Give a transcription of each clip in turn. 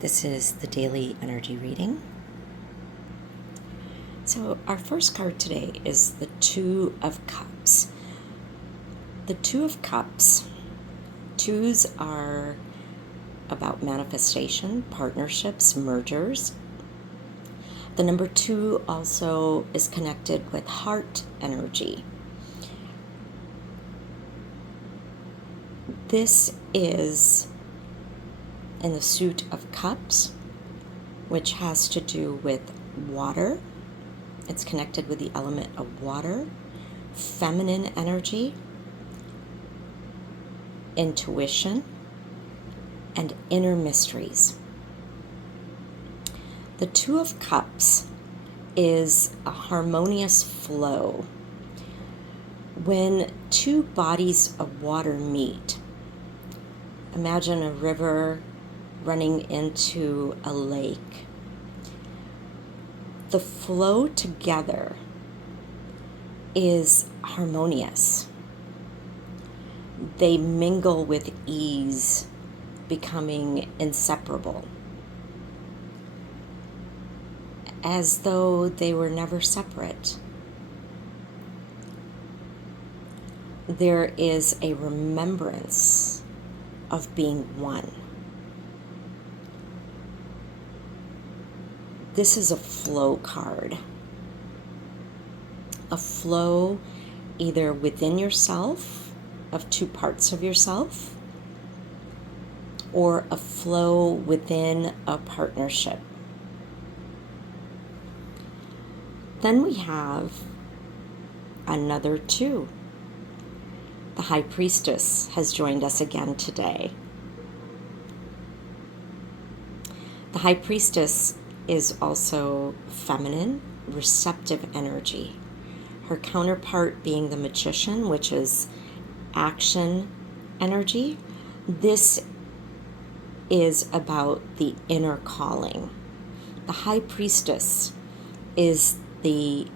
This is the daily energy reading. So, our first card today is the Two of Cups. The Two of Cups. Twos are about manifestation, partnerships, mergers. The number two also is connected with heart energy. This is in the suit of cups, which has to do with water. It's connected with the element of water, feminine energy, intuition, and inner mysteries. The Two of Cups is a harmonious flow. When two bodies of water meet, imagine a river running into a lake. The flow together is harmonious. They mingle with ease, becoming inseparable, as though they were never separate. There is a remembrance of being one. This is a flow card. A flow either within yourself, of two parts of yourself, or a flow within a partnership. Then we have another two. The High Priestess has joined us again today. The High Priestess is also feminine, receptive energy. Her counterpart being the Magician, which is action energy. This is about the inner calling. The High Priestess is the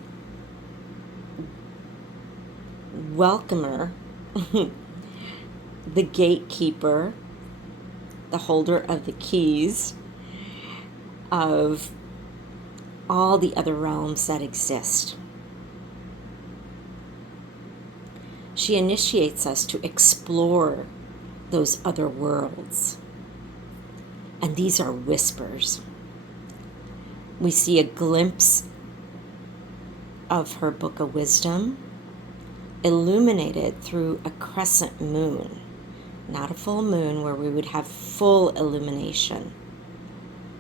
welcomer, the gatekeeper, the holder of the keys of all the other realms that exist. She initiates us to explore those other worlds. And these are whispers. We see a glimpse of her book of wisdom illuminated through a crescent moon, not a full moon where we would have full illumination.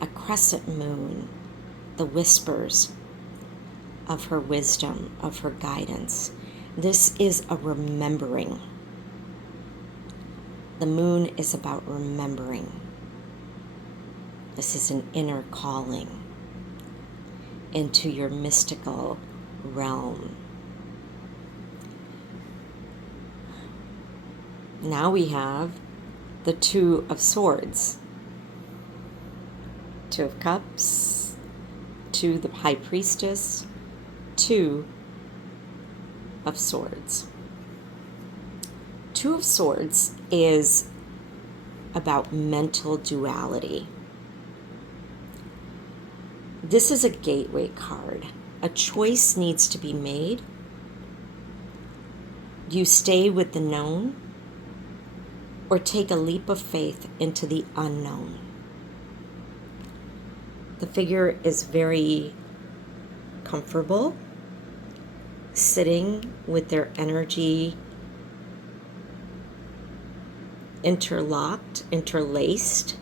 A crescent moon, the whispers of her wisdom, of her guidance. This is a remembering. The moon is about remembering. This is an inner calling into your mystical realm. Now we have the Two of Swords. Two of Cups, to the High Priestess, Two of Swords. Two of Swords is about mental duality. This is a gateway card. A choice needs to be made. Do you stay with the known or take a leap of faith into the unknown? The figure is very comfortable, sitting with their energy interlocked, interlaced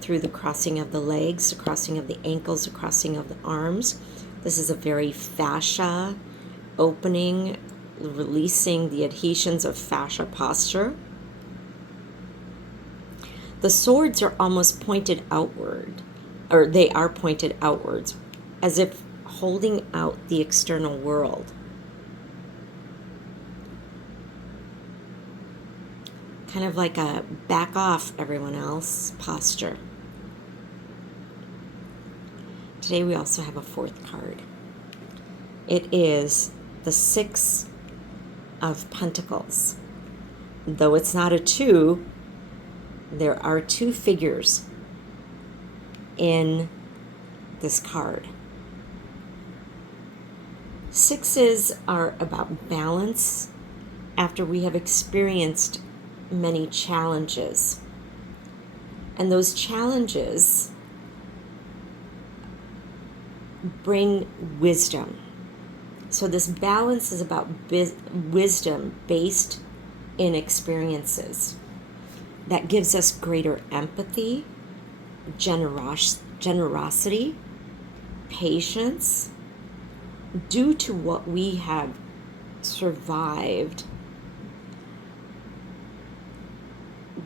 through the crossing of the legs, the crossing of the ankles, the crossing of the arms. This is a very fascia opening, releasing the adhesions of fascia posture. The swords are almost pointed outward, or they are pointed outwards, as if holding out the external world. Kind of like a back off everyone else posture. Today we also have a fourth card. It is the Six of Pentacles. Though it's not a two, there are two figures in this card. Sixes are about balance after we have experienced many challenges. And those challenges bring wisdom. So this balance is about wisdom based in experiences that gives us greater empathy, generosity, patience, due to what we have survived,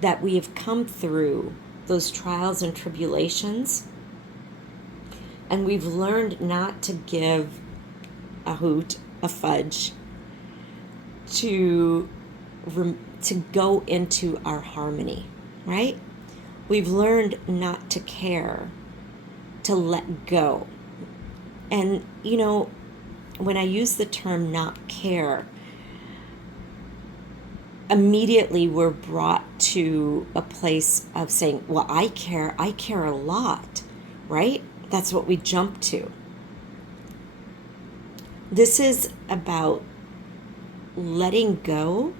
that we have come through those trials and tribulations, and we've learned not to give a hoot, a fudge, to go into our harmony, right? We've learned not to care, to let go. And, when I use the term not care, immediately we're brought to a place of saying, well, I care a lot, right? That's what we jump to. This is about letting go,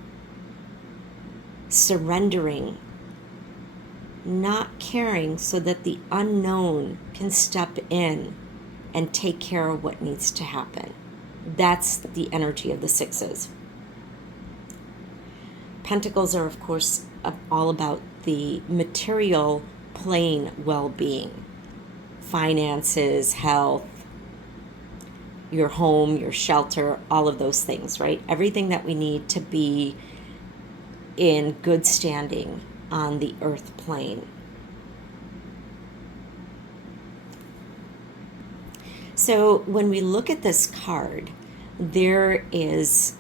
surrendering, not caring, so that the unknown can step in and take care of what needs to happen. That's the energy of the sixes. Pentacles are, of course, all about the material plane well-being, finances, health, your home, your shelter, all of those things, right? Everything that we need to be in good standing on the earth plane. So when we look at this card, there is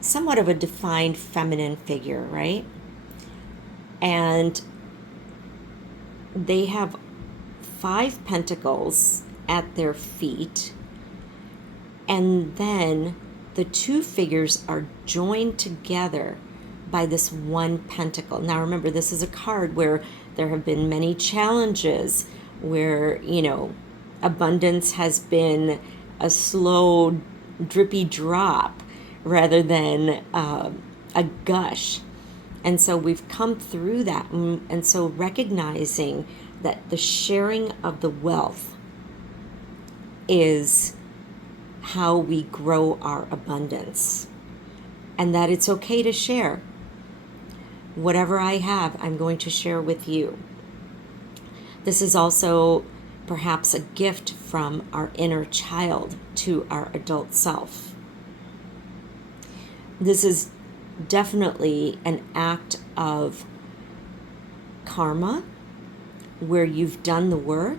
somewhat of a defined feminine figure, right? And they have 5 pentacles at their feet, and then the 2 figures are joined together by this 1 pentacle. Now remember, this is a card where there have been many challenges, where, abundance has been a slow, drippy drop rather than a gush. And so we've come through that. And so recognizing that the sharing of the wealth is how we grow our abundance, and that it's okay to share. Whatever I have, I'm going to share with you. This is also perhaps a gift from our inner child to our adult self. This is definitely an act of karma, where you've done the work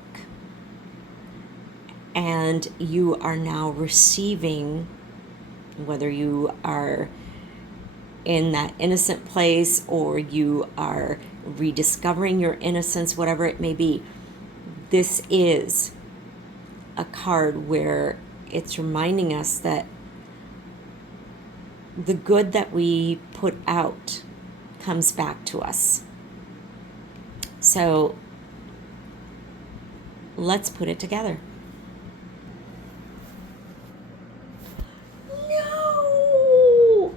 and you are now receiving, whether you are in that innocent place or you are rediscovering your innocence, whatever it may be. This is a card where it's reminding us that the good that we put out comes back to us. So let's put it together. No!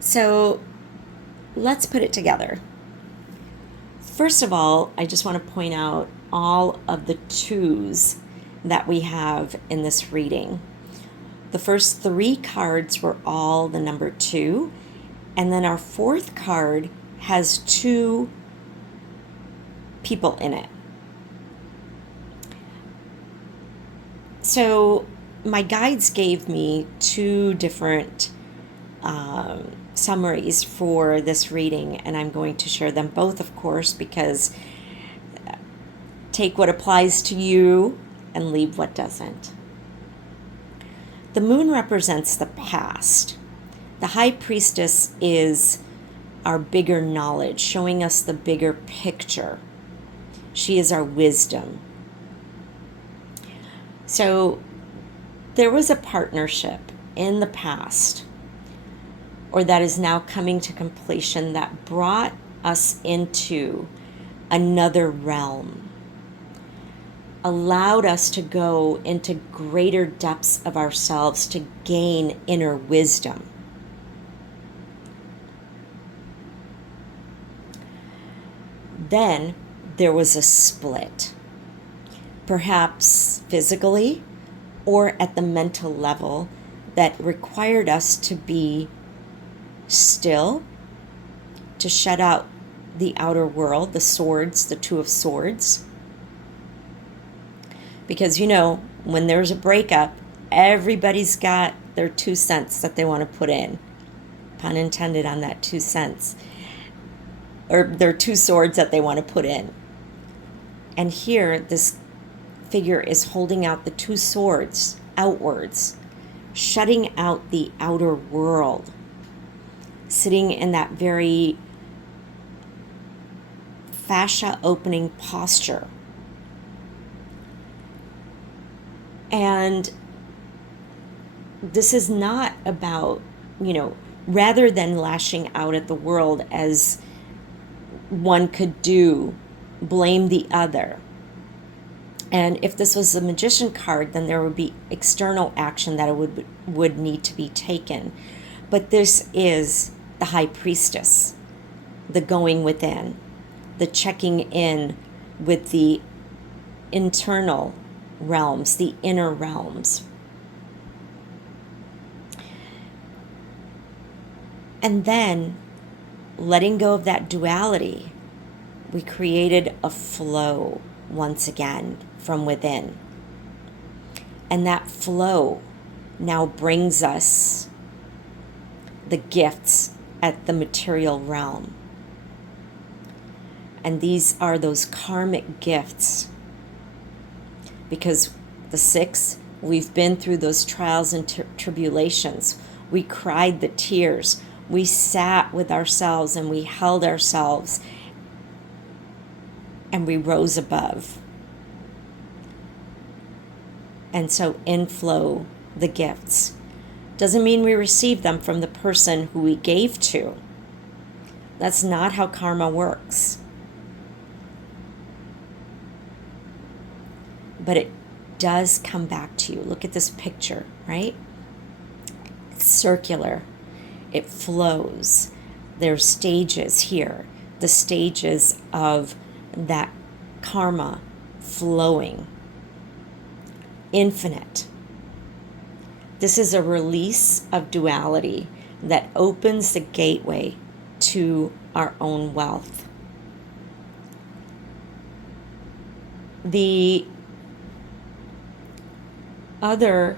So let's put it together. First of all, I just want to point out all of the 2s that we have in this reading. The first 3 cards were all the number 2, and then our 4th card has 2 people in it. So my guides gave me 2 different summaries for this reading, and I'm going to share them both, of course, because take what applies to you and leave what doesn't. The moon represents the past. The high priestess is our bigger knowledge, showing us the bigger picture. She is our wisdom. So there was a partnership in the past, or that is now coming to completion, that brought us into another realm, allowed us to go into greater depths of ourselves to gain inner wisdom. Then there was a split, perhaps physically or at the mental level, that required us to be still, to shut out the outer world, the swords, the Two of Swords. Because, when there's a breakup, everybody's got their 2 cents that they want to put in. Pun intended on that 2 cents. Or their 2 swords that they want to put in. And here, this figure is holding out the 2 swords outwards, shutting out the outer world, sitting in that very fascia opening posture. And this is not about, rather than lashing out at the world as one could do, blame the other. And if this was a Magician card, then there would be external action that would need to be taken. But this is the High Priestess, the going within, the checking in with the internal realms, the inner realms. And then, letting go of that duality, we created a flow once again from within. And that flow now brings us the gifts at the material realm. And these are those karmic gifts. Because the 6, we've been through those trials and tribulations. We cried the tears. We sat with ourselves and we held ourselves. And we rose above. And so in flow the gifts. Doesn't mean we receive them from the person who we gave to. That's not how karma works. But it does come back to you. Look at this picture, right? It's circular. It flows. There's stages here. The stages of that karma flowing. Infinite. This is a release of duality that opens the gateway to our own wealth. The other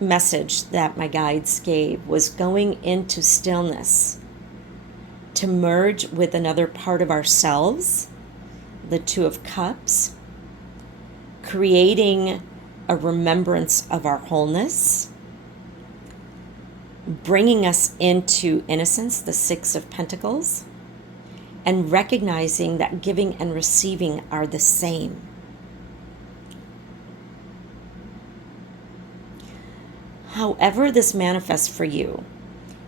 message that my guides gave was going into stillness to merge with another part of ourselves, the Two of Cups, creating a remembrance of our wholeness, bringing us into innocence, the Six of Pentacles, and recognizing that giving and receiving are the same. However this manifests for you,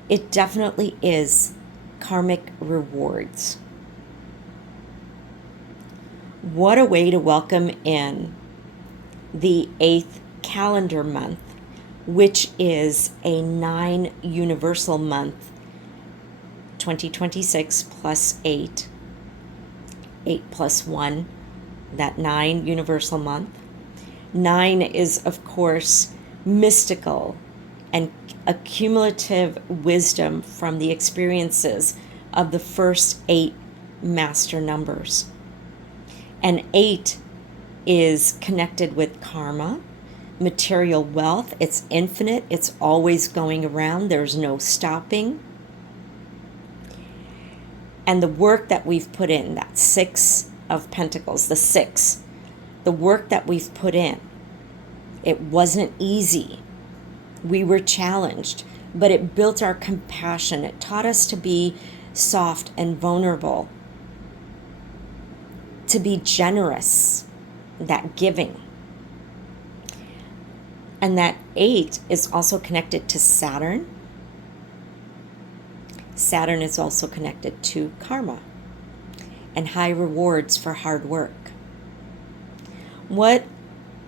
it definitely is karmic rewards. What a way to welcome in the 8th calendar month, which is a 9 universal month, 2026 plus 8, 8 plus 1, that 9 universal month. 9 is, of course, mystical and accumulative wisdom from the experiences of the first 8 master numbers. And 8 is connected with karma, material wealth. It's infinite. It's always going around. There's no stopping. And the work that we've put in, that 6 of Pentacles, the 6, the work that we've put in, it wasn't easy. We were challenged, but it built our compassion. It taught us to be soft and vulnerable. to be generous, that giving. And that 8 is also connected to Saturn. Saturn is also connected to karma and high rewards for hard work. What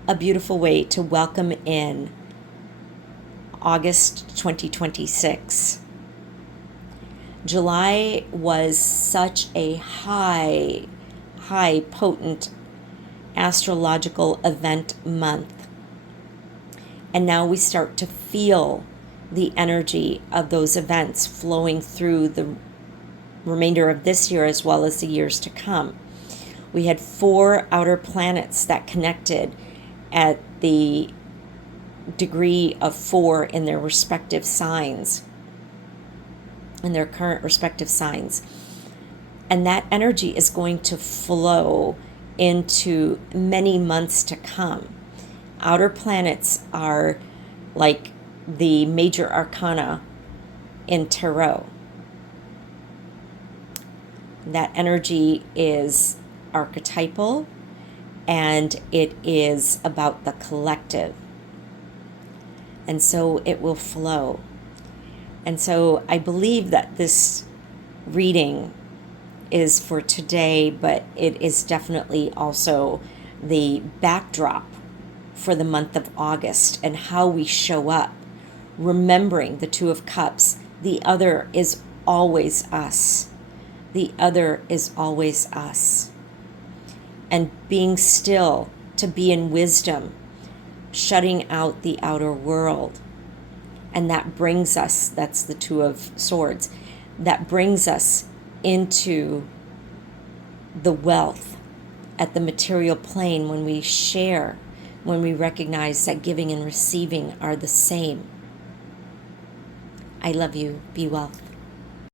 a beautiful way to welcome in August 2026. July was such a high potent astrological event month. And now we start to feel the energy of those events flowing through the remainder of this year as well as the years to come. We had 4 outer planets that connected at the degree of 4 in their respective signs, in their current respective signs. And that energy is going to flow into many months to come. Outer planets are like the major arcana in tarot. That energy is archetypal, and it is about the collective. And so it will flow. And so I believe that this reading is for today, but it is definitely also the backdrop for the month of August and how we show up, remembering the 2 of Cups. The other is always us. The other is always us. And being still to be in wisdom, shutting out the outer world. And that brings us, that's the 2 of Swords, that brings us into the wealth at the material plane when we share, when we recognize that giving and receiving are the same. I love you. Be wealth.